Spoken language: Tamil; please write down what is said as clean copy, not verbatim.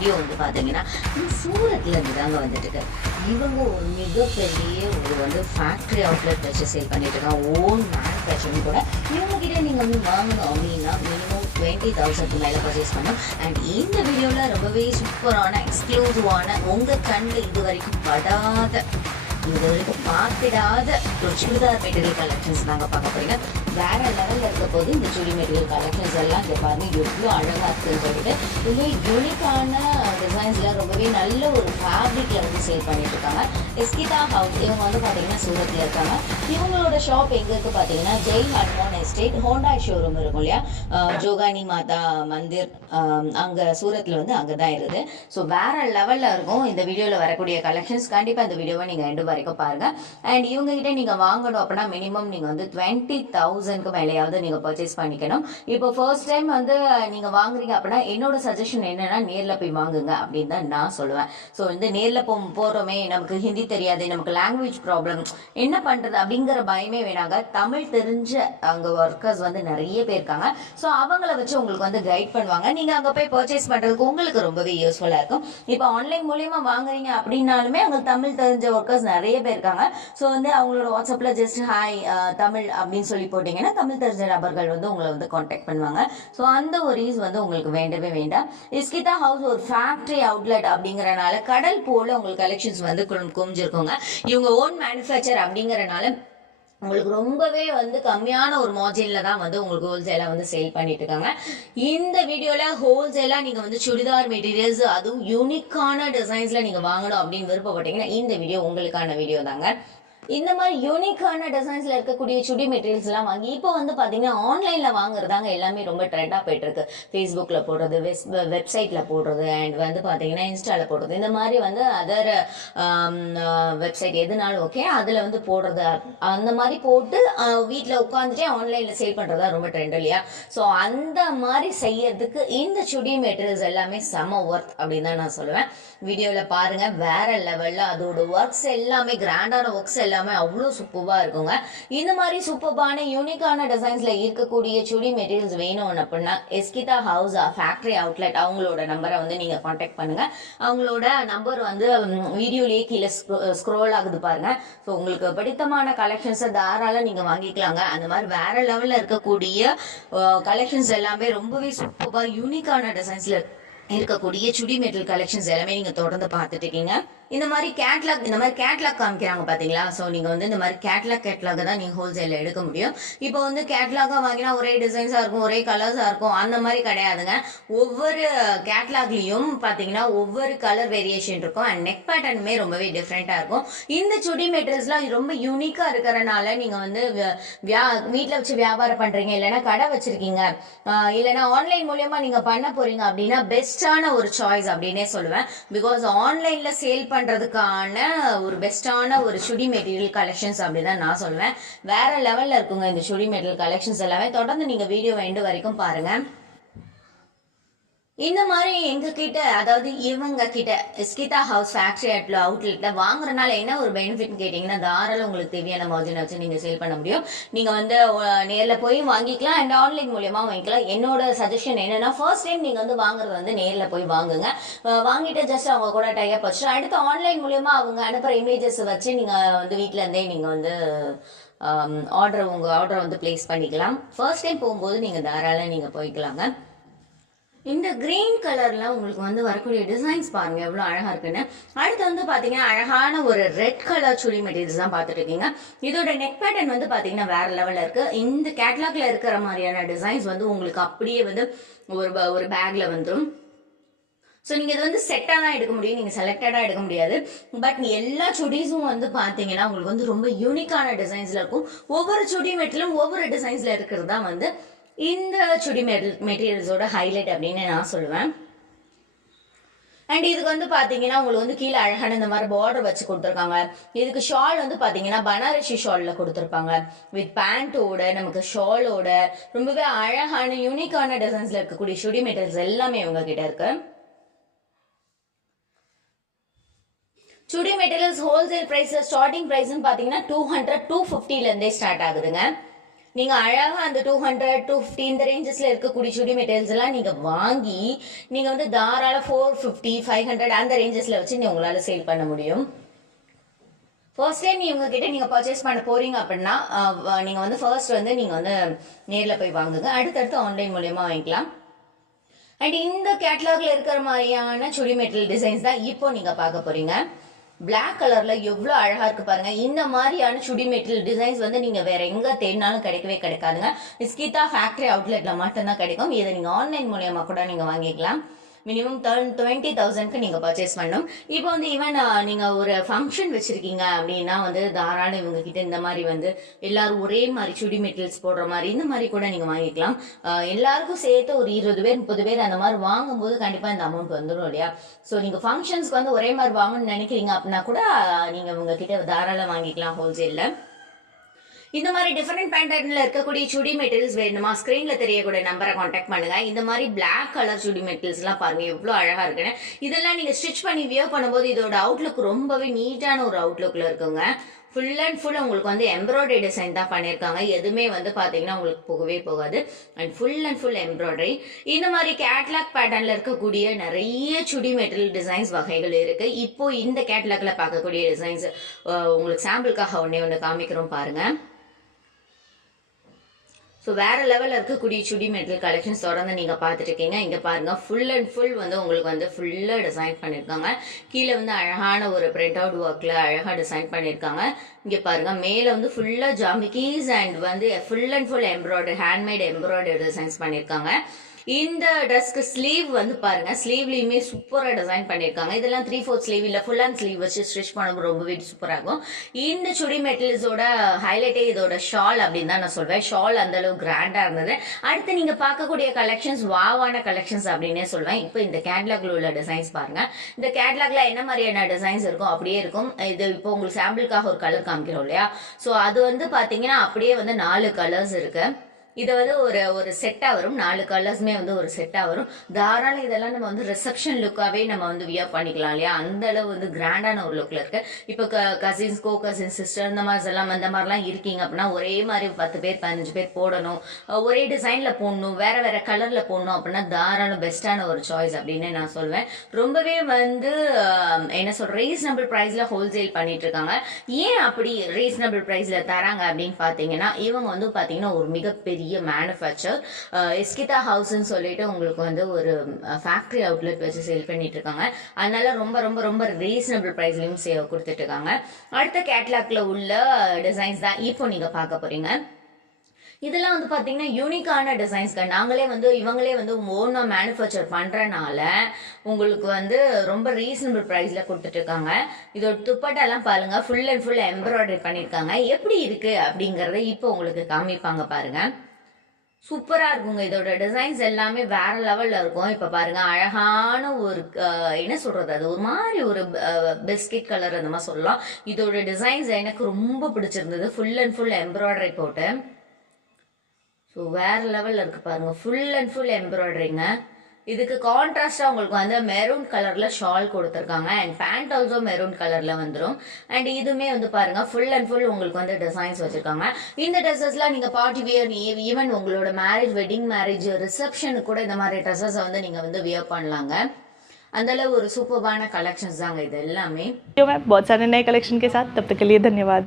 வீடியோ வந்து பார்த்தீங்கன்னா சூரத்தில் இருந்து தாங்க வந்துட்டு இருக்கு. இவங்க ஒரு மிகப்பெரிய ஒரு ஃபேக்ட்ரி அவுட்லெட் வச்சு சேல் பண்ணிட்டு இருக்காங்க. ஓன் மேனுஃபேக்சரிங் கூட. இவங்ககிட்ட நீங்கள் வந்து வாங்கணும் அப்படின்னா மினிமம் 20,000 மேலே பர்ச்சேஸ் பண்ணணும். அண்ட் இந்த வீடியோவில் ரொம்பவே சூப்பரான எக்ஸ்க்ளூசிவான உங்கள் கண்ணில் இது வரைக்கும் படாத இது வரைக்கும் பார்த்திடாத ஒரு சுடிதார் மெட்டீரியல் கலெக்ஷன்ஸ் நாங்கள் பார்க்க போறீங்க. வேற லெவலில் இருக்க போது இந்த சுடி மெட்டீரியல் கலெக்ஷன்ஸ் எல்லாம் இங்கே பாருங்க எவ்வளோ அழகாக இருக்குன்னு சொல்லிட்டு ரொம்ப யூனிக்கான டிசைன்ஸில் ரொம்பவே நல்ல ஒரு ஃபேப்ரிக்கில் வந்து சேல் பண்ணிட்டு இருக்காங்க. இஸ்கிதா ஹவுஸ் இவங்க வந்து பார்த்தீங்கன்னா சூரத்தில் இருக்காங்க. இவங்களோட ஷாப் எங்கே இருக்குது பார்த்தீங்கன்னா Jai Hanuman estate Hyundai showroom இருக்கும் இல்லையா, ஜோகானி மாதா மந்திர் அங்கே சூரத்தில் வந்து அங்கே தான் இருக்குது. ஸோ வேற லெவலில் இருக்கும் இந்த வீடியோவில் வரக்கூடிய கலெக்ஷன்ஸ். கண்டிப்பாக இந்த வீடியோவை நீங்கள் எண்டு வரைக்கும் பாருங்க. அண்ட் இவங்க கிட்ட நீங்க வாங்கணும் அப்படின்னா மினிமம் நீங்க வந்து 20,000க்கு மேலேயாவது நீங்க பர்ச்சேஸ் பண்ணிக்கணும். இப்போ ஃபர்ஸ்ட் டைம் வந்து நீங்க வாங்குறீங்க அப்படின்னா என்னோட சஜஷன் என்னன்னா நேர்ல போய் வாங்குங்க அப்படின்னு தான் நான் சொல்லுவேன். ஸோ வந்து நேர்ல போறோமே, நமக்கு ஹிந்தி தெரியாது, நமக்கு லாங்குவேஜ் ப்ராப்ளம், என்ன பண்றது அப்படிங்கிற பயமே வேணாங்க. தமிழ் தெரிஞ்ச அங்க ஒர்க்கர்ஸ் வந்து நிறைய பேர் இருக்காங்க. ஸோ அவங்கள வச்சு உங்களுக்கு வந்து கைட் பண்ணுவாங்க. நீங்க அங்க போய் பர்ச்சேஸ் பண்றதுக்கு உங்களுக்கு ரொம்பவே யூஸ்ஃபுல்லா இருக்கும். இப்போ ஆன்லைன் மூலியமா வாங்குறீங்க அப்படின்னாலுமே அங்க தமிழ் தெரிஞ்ச ஒர்க்கர்ஸ் நிறைய பேர் இருக்காங்க. ஸோ வந்து அவங்களோட வாட்ஸ்அப்ல ஜஸ்ட் ஹாய் தமிழ் அப்படின்னு சொல்லி போட்டீங்கன்னா தமிழ் தெரிஞ்ச நபர்கள் வந்து உங்களை வந்து கான்டாக்ட் பண்ணுவாங்க. ஸோ அந்த ஒரு ரீஸ் வந்து உங்களுக்கு வேண்டவே வேண்டாம். இஸ்கிதா ஹவுஸ் ஒரு ஃபேக்டரி அவுட்லெட் அப்படிங்கறனால கடல் போல உங்களுக்கு கலெக்ஷன்ஸ் வந்து குமிஞ்சிருக்கோங்க. இவங்க ஓன் மேனுஃபேக்சர் அப்படிங்கறனால உங்களுக்கு ரொம்பவே வந்து கம்மியான ஒரு மார்ஜின்ல தான் வந்து உங்களுக்கு ஹோல்சேலா வந்து சேல் பண்ணிட்டு இருக்காங்க. இந்த வீடியோல ஹோல்சேலா நீங்க வந்து சுடிதார் மெட்டீரியல்ஸ் அதுவும் யூனிக்கான டிசைன்ஸ்ல நீங்க வாங்கணும் அப்படின்னு விருப்பப்பட்டீங்கன்னா இந்த வீடியோ உங்களுக்கான வீடியோ தாங்க. இந்த மாதிரி யூனிக்கான டிசைன்ஸ்ல இருக்கக்கூடிய சுடி மெட்டீரியல்ஸ் எல்லாம் வாங்கி இப்போ வந்து பாத்தீங்கன்னா ஆன்லைன்ல வாங்குறதாங்க எல்லாமே ரொம்ப ட்ரெண்டா போயிட்டு இருக்கு. ஃபேஸ்புக்ல போடுறது, வெப்சைட்ல போடுறது, அண்ட் வந்து பாத்தீங்கன்னா இன்ஸ்டால போடுறது, இந்த மாதிரி வந்து அதர் வெப்சைட் எதுனாலும் ஓகே அதுல வந்து போடுறது, அந்த மாதிரி போட்டு வீட்டுல உட்காந்துட்டே ஆன்லைன்ல சேல் பண்றதா ரொம்ப ட்ரெண்ட் இல்லையா. ஸோ அந்த மாதிரி செய்யறதுக்கு இந்த சுடி மெட்டீரியல்ஸ் எல்லாமே செம ஒர்த் அப்படின்னு தான் நான் சொல்லுவேன். வீடியோல பாருங்க வேற லெவல்ல அதோட ஒர்க்ஸ் எல்லாமே கிராண்டான ஒர்க்ஸ் எல்லாமே அவ்வளோ சூப்பர்வா இருக்குங்க. இந்த மாதிரி சூப்பர்பான யூனிக்கான டிசைன்ஸ்ல இருக்கக்கூடிய சுடி மெட்டீரியல்ஸ் வேணும் அப்படின்னா இஸ்கிதா ஹவுஸ் ஃபேக்டரி அவுட்லெட் அவங்களோட நம்பரை வந்து நீங்க கான்டாக்ட் பண்ணுங்க. அவங்களோட நம்பர் வந்து வீடியோலயே கீழே ஸ்க்ரோல் ஆகுது பாருங்க. ஸோ உங்களுக்கு பிடித்தமான கலெக்ஷன்ஸை தாராளம் நீங்க வாங்கிக்கலாங்க. அந்த மாதிரி வேற லெவல்ல இருக்கக்கூடிய கலெக்ஷன்ஸ் எல்லாமே ரொம்பவே சூப்பர்பா யூனிக்கான டிசைன்ஸ்ல இருக்கக்கூடிய சுடி மெட்டீரியல் கலெக்ஷன்ஸ் எல்லாமே நீங்க தொடர்ந்து பார்த்துட்டு இருக்கீங்க. இந்த மாதிரி கேட்லாக் காமிக்கிறாங்க பாத்தீங்களா. ஸோ நீங்க வந்து இந்த மாதிரி கேட்லாக் தான் நீங்க ஹோல்சேல எடுக்க முடியும். இப்போ வந்து கேட்லாகா வாங்கினா ஒரே டிசைன்ஸா இருக்கும், ஒரே கலர்ஸா இருக்கும், அந்த மாதிரி கிடையாதுங்க. ஒவ்வொரு கேட்லாக்லயும் பாத்தீங்கன்னா ஒவ்வொரு கலர் வேரியேஷன் இருக்கும். அண்ட் நெக் பேட்டர்னுமே ரொம்பவே டிஃப்ரெண்டா இருக்கும். இந்த சுடி மெட்டீரியல்ஸ்லாம் ரொம்ப யூனிக்கா இருக்கிறனால நீங்க வந்து வீட்டுல வச்சு வியாபாரம் பண்றீங்க, இல்லைன்னா கடை வச்சிருக்கீங்க, இல்லைன்னா ஆன்லைன் மூலியமா நீங்க பண்ண போறீங்க அப்படின்னா பெஸ்டான ஒரு சாய்ஸ் அப்படின்னே சொல்லுவேன். பிகாஸ் ஆன்லைன்ல சேல் பண்றதுக்கான ஒரு பெஸ்டான ஒரு சுடி மெட்டீரியல் கலெக்ஷன்ஸ் அப்படிதான் நான் சொல்லுவேன். வேற லெவல்ல இருக்குங்க இந்த சுடி மெட்டீரியல் கலெக்ஷன்ஸ் எல்லாமே. தொடர்ந்து நீங்க வீடியோ எண்டு வரைக்கும் பாருங்க. இந்த மாதிரி எங்க கிட்ட, அதாவது இவங்க கிட்ட இஸ்கிதா ஹவுஸ் ஃபேக்டரி அவுட்லெட்ல வாங்குறதுனால என்ன ஒரு பெனிஃபிட் கேட்டீங்கன்னா தாராளம் உங்களுக்கு தேவையான மார்ஜின் வச்சு நீங்க சேல் பண்ண முடியும். நீங்க வந்து நேர்ல போய் வாங்கிக்கலாம் அண்ட் ஆன்லைன் மூலியமா வாங்கிக்கலாம். என்னோட சஜஷன் என்னன்னா ஃபர்ஸ்ட் டைம் நீங்க வந்து வாங்குறது வந்து நேர்ல போய் வாங்குங்க. வாங்கிட்டு ஜஸ்ட் அவங்க கூட டைப் வச்சு அடுத்து ஆன்லைன் மூலியமா அவங்க அனுப்புற இமேஜஸ் வச்சு நீங்க வந்து வீட்டுல இருந்தே நீங்க வந்து உங்க ஆர்டர் வந்து பிளேஸ் பண்ணிக்கலாம். ஃபர்ஸ்ட் டைம் போகும்போது நீங்க தாராளம் நீங்க போய்க்கலாங்க. இந்த கிரீன் கலர்ல உங்களுக்கு வந்து வரக்கூடிய டிசைன்ஸ் பாருங்க எவ்வளவு அழகா இருக்குன்னு. அடுத்து வந்து பாத்தீங்கன்னா அழகான ஒரு ரெட் கலர் சுடி மெட்டீரியல்ஸ் தான் பாத்துட்டு இருக்கீங்க. இதோட நெக் பேட்டர்ன் வந்து பாத்தீங்கன்னா வேற லெவல்ல இருக்கு. இந்த கேட்லாக்ல இருக்கிற மாதிரியான டிசைன்ஸ் வந்து உங்களுக்கு அப்படியே வந்து ஒரு பேக்ல வந்துடும். ஸோ நீங்கள் இது வந்து செட்டாக தான் எடுக்க முடியும், நீங்கள் செலக்டடாக எடுக்க முடியாது. பட் எல்லா சுடிஸும் வந்து பார்த்தீங்கன்னா உங்களுக்கு வந்து ரொம்ப யூனிக்கான டிசைன்ஸில் இருக்கும். ஒவ்வொரு சுடி மெட்டீரியலும் ஒவ்வொரு டிசைன்ஸில் இருக்கிறது தான் வந்து இந்த சுடி மெட்டீரியல்ஸோட ஹைலைட் அப்படின்னு நான் சொல்லுவேன். அண்ட் இதுக்கு வந்து பாத்தீங்கன்னா உங்களுக்கு வந்து கீழே அழகான இந்த மாதிரி பார்டர் வச்சு கொடுத்துருக்காங்க. இதுக்கு ஷால் வந்து பாத்தீங்கன்னா பனாரசி ஷால்ல கொடுத்துருப்பாங்க வித் பேண்டோட, நமக்கு ஷாலோட ரொம்பவே அழகான யூனிக்கான டிசைன்ஸ்ல இருக்கக்கூடிய சுடி மெட்டீரியல்ஸ் எல்லாமே இவங்க கிட்ட இருக்கு. Chudi materials wholesale price starting price பாத்தீங்கன்னா 200 250 இருந்தே ஸ்டார்ட் ஆகுதுங்க. நீங்க அழகா அந்த 200 250 இந்த ரேஞ்சஸ்ல இருக்கக்கூடிய சுடி மெட்டீரியல்ஸ் எல்லாம் நீங்க வாங்கி நீங்க வந்து தாராள 450 500 அந்த ரேஞ்சஸ்ல வச்சு உங்களால சேல் பண்ண முடியும். ஃபர்ஸ்ட் டைம் இவங்க கிட்ட நீங்க பர்ச்சேஸ் பண்ண போறீங்க அப்படின்னா நீங்க வந்து ஃபர்ஸ்ட் வந்து நீங்க வந்து நேர்ல போய் வாங்குங்க, அடுத்தடுத்து ஆன்லைன் மூலியமா வாங்கிக்கலாம். அண்ட் இந்த கேட்டலாக்ல இருக்கிற மாதிரியான சுடி மெட்டீரியல் டிசைன்ஸ் தான் இப்போ நீங்க பார்க்க போறீங்க. பிளாக் கலர்ல எவ்வளவு அழகா இருக்கு பாருங்க. இந்த மாதிரியான சுடி மெட்டீரியல் டிசைன்ஸ் வந்து நீங்க வேற எங்க தேடினாலும் கிடைக்கவே கிடைக்காதுங்க. இஸ்கிதா ஃபேக்டரி அவுட்லெட்ல மட்டும்தான் கிடைக்கும். இதை நீங்க ஆன்லைன் மூலியமா கூட நீங்க வாங்கிக்கலாம். மினிமம் 20,000க்கு நீங்க பர்ச்சேஸ் பண்ணணும். இப்போ வந்து ஈவன் நீங்க ஒரு ஃபங்க்ஷன் வச்சிருக்கீங்க அப்படின்னா வந்து தாராளம் இவங்க கிட்ட இந்த மாதிரி வந்து எல்லாரும் ஒரே மாதிரி சுடி மெட்டீரியல்ஸ் போடுற மாதிரி இந்த மாதிரி கூட நீங்க வாங்கிக்கலாம். எல்லாருக்கும் சேர்த்து ஒரு 20 பேர் 30 பேர் அந்த மாதிரி வாங்கும்போது கண்டிப்பா இந்த அமௌண்ட் வந்துடும் இல்லையா. ஸோ நீங்க ஃபங்க்ஷன்ஸ்க்கு வந்து ஒரே மாதிரி வாங்கணும்னு நினைக்கிறீங்க அப்படின்னா கூட நீங்க உங்க கிட்ட தாராளம் வாங்கிக்கலாம் ஹோல்சேல்ல. இந்த மாதிரி டிஃபரெண்ட் பேட்டர்ன்ல இருக்கக்கூடிய சுடி மெட்டீரியல்ஸ் வேணுமா, ஸ்கிரீன்ல தெரியக்கூடிய நம்பரை கான்டாக்ட் பண்ணுங்க. இந்த மாதிரி பிளாக் கலர் சுடி மெட்டீரியல்ஸ் எல்லாம் பாருங்க எவ்வளவு அழகா இருக்குன்னு. இதெல்லாம் நீங்க ஸ்டிச் பண்ணி வியர் பண்ணும்போது இதோட அவுட்லுக் ரொம்பவே நீட்டான ஒரு அவுட்லுக்ல இருக்குங்க. ஃபுல் அண்ட் ஃபுல் உங்களுக்கு வந்து எம்ப்ராய்டரி டிசைன் தான் பண்ணியிருக்காங்க. எதுவுமே வந்து பாத்தீங்கன்னா உங்களுக்கு போகவே போகாது. And full embroidery. இந்த மாதிரி கேட்லாக் பேட்டர்ன்ல இருக்கக்கூடிய நிறைய சுடி மெட்டீரியல் டிசைன்ஸ் வகைகள் இருக்கு. இப்போ இந்த கேட்லாக்ல பார்க்கக்கூடிய டிசைன்ஸ் உங்களுக்கு சாம்பிளுக்காக ஒண்ணு காமிக்கிறோம் பாருங்க. ஸோ வேற லெவலில் இருக்கக்கூடிய சுடி மெட்டீரியல் கலெக்ஷன்ஸ் தொடர்ந்து நீங்க பார்த்துட்டு இருக்கீங்க. இங்க பாருங்க ஃபுல் அண்ட் ஃபுல் வந்து உங்களுக்கு வந்து ஃபுல்லா டிசைன் பண்ணிருக்காங்க. கீழே வந்து அழகான ஒரு பிரிண்ட் அவுட் ஒர்க்ல அழகா டிசைன் பண்ணிருக்காங்க. இங்க பாருங்க மேல வந்து ஃபுல்லா ஜாமிக்கீஸ் அண்ட் வந்து full and full embroidery handmade embroidery designs பண்ணிருக்காங்க. இந்த ட்ரெஸ்க்கு ஸ்லீவ் வந்து பாருங்க, ஸ்லீவ்லயுமே சூப்பரா டிசைன் பண்ணிருக்காங்க. இதெல்லாம் 3/4 ஸ்லீவ் இல்ல ஃபுல் அண்ட் ஸ்லீவ் வச்சு ஸ்டிச் பண்ணும்போது ரொம்பவே சூப்பரா இருக்கும். இந்த சுடி மெட்டீரியல்ஸோட ஹைலைட்டே இதோட ஷால் அப்படின்னு தான் நான் சொல்வேன். ஷால் அந்த அளவு கிராண்டா இருந்தது. அடுத்து நீங்க பார்க்கக்கூடிய கலெக்ஷன்ஸ் வாவான கலெக்ஷன்ஸ் அப்படின்னே சொல்வேன். இப்போ இந்த கேட்லாக்ல உள்ள டிசைன்ஸ் பாருங்க. இந்த கேட்லாக்ல என்ன மாதிரியான டிசைன்ஸ் இருக்கும் அப்படியே இருக்கும். இது இப்போ உங்களுக்கு சாம்பிளுக்காக ஒரு கலர் காமிக்கிறோம் இல்லையா. ஸோ அது வந்து பாத்தீங்கன்னா அப்படியே வந்து 4 கலர்ஸ் இருக்கு. இது வந்து ஒரு செட்டா வரும். 4 கலர்ஸ்மே வந்து ஒரு செட்டா வரும். தாராளம் இதெல்லாம் நம்ம வந்து ரிசப்ஷன் லுக்காவே நம்ம வந்து வியர் பண்ணிக்கலாம் இல்லையா. அந்த அளவு வந்து கிராண்டான ஒரு லுக்ல இருக்கு. இப்போ கசின்ஸ் கசின் சிஸ்டர் இந்த மாதிரிலாம் இருக்கீங்க அப்படின்னா ஒரே மாதிரி 10 பேர் 15 பேர் போடணும், ஒரே டிசைன்ல போடணும், வேற வேற கலர்ல போடணும் அப்படின்னா தாராளம் பெஸ்டான ஒரு சாய்ஸ் அப்படின்னு நான் சொல்வேன். ரொம்பவே வந்து என்ன சொல்ற ரீசனபிள் பிரைஸ்ல ஹோல்சேல் பண்ணிட்டு இருக்காங்க. ஏன் அப்படி ரீசனபிள் பிரைஸ்ல தராங்க அப்படின்னு பாத்தீங்கன்னா இவங்க வந்து பாத்தீங்கன்னா ஒரு மிகப்பெரிய மேனுஃபேக்சர் இஸ்கிதா ஹவுஸ்ன்னு சொல்லிட்டு உங்களுக்கு வந்து ஒரு ஃபேக்டரி அவுட்லெட் வச்சு சேல் பண்ணிட்டு இருக்காங்க. அதனால ரொம்ப ரொம்ப ரொம்ப ரீசனபிள் பிரைஸ்லயும் கொடுத்துட்டு இருக்காங்க. அடுத்த கேட்லாக்ல உள்ள டிசைன்ஸ் தான் இப்போ நீங்க பார்க்க போறீங்க. இதெல்லாம் வந்து பாத்தீங்கன்னா யூனிக்கான டிசைன்ஸ்கள். இவங்களே வந்து Mo.NO மேனுஃபேக்சர் பண்றனால உங்களுக்கு வந்து ரொம்ப ரீசனபிள் பிரைஸ்ல கொடுத்துட்டு இருக்காங்க. இதோட துப்பட்டா எல்லாம் பாருங்க ஃபுல் அண்ட் ஃபுல் எம்ப்ராய்டரி பண்ணிருக்காங்க. எப்படி இருக்கு அப்படிங்கறத இப்போ உங்களுக்கு காமிப்பாங்க பாருங்க. சூப்பரா இருக்குங்க. இதோட டிசைன்ஸ் எல்லாமே வேற லெவல்ல இருக்கும். இப்ப பாருங்க அழகான ஒரு என்ன சொல்றது, அது ஒரு மாதிரி ஒரு பிஸ்கட் கலர் அந்த மாதிரி சொல்லலாம். இதோட டிசைன்ஸ் எனக்கு ரொம்ப பிடிச்சிருந்தது. ஃபுல் அண்ட் ஃபுல் எம்ப்ராய்டரி போட்டு ஸோ வேற லெவல்ல இருக்கு பாருங்க. ஃபுல் அண்ட் ஃபுல் எம்ப்ராய்டரிங்க. இதுக்கு கான்ட்ராஸ்டா உங்களுக்கு வந்து மெரூன் கலர்ல ஷால் கொடுத்துருக்காங்க. அண்ட் பேண்ட் ஆல்சோ மெரூன் கலர்ல வந்துடும். அண்ட் இதுமே வந்து பாருங்க ஃபுல் அண்ட் ஃபுல் உங்களுக்கு வந்து டிசைன்ஸ் வச்சிருக்காங்க. இந்த ட்ரெஸ்ஸஸ்லாம் நீங்க பார்ட்டி வியர் ஈவன் உங்களோட மேரேஜ் வெட்டிங் மேரேஜ் ரிசப்ஷனுக்கு கூட இந்த மாதிரி ட்ரெஸ்ஸஸ் வந்து நீங்க வந்து வியர் பண்ணலாங்க. அந்த அளவு ஒரு சூப்பரான கலெக்ஷன்ஸ் தாங்க இது எல்லாமே. बहुत सारे नए कलेक्शन के साथ, तब तक के लिए धन्यवाद.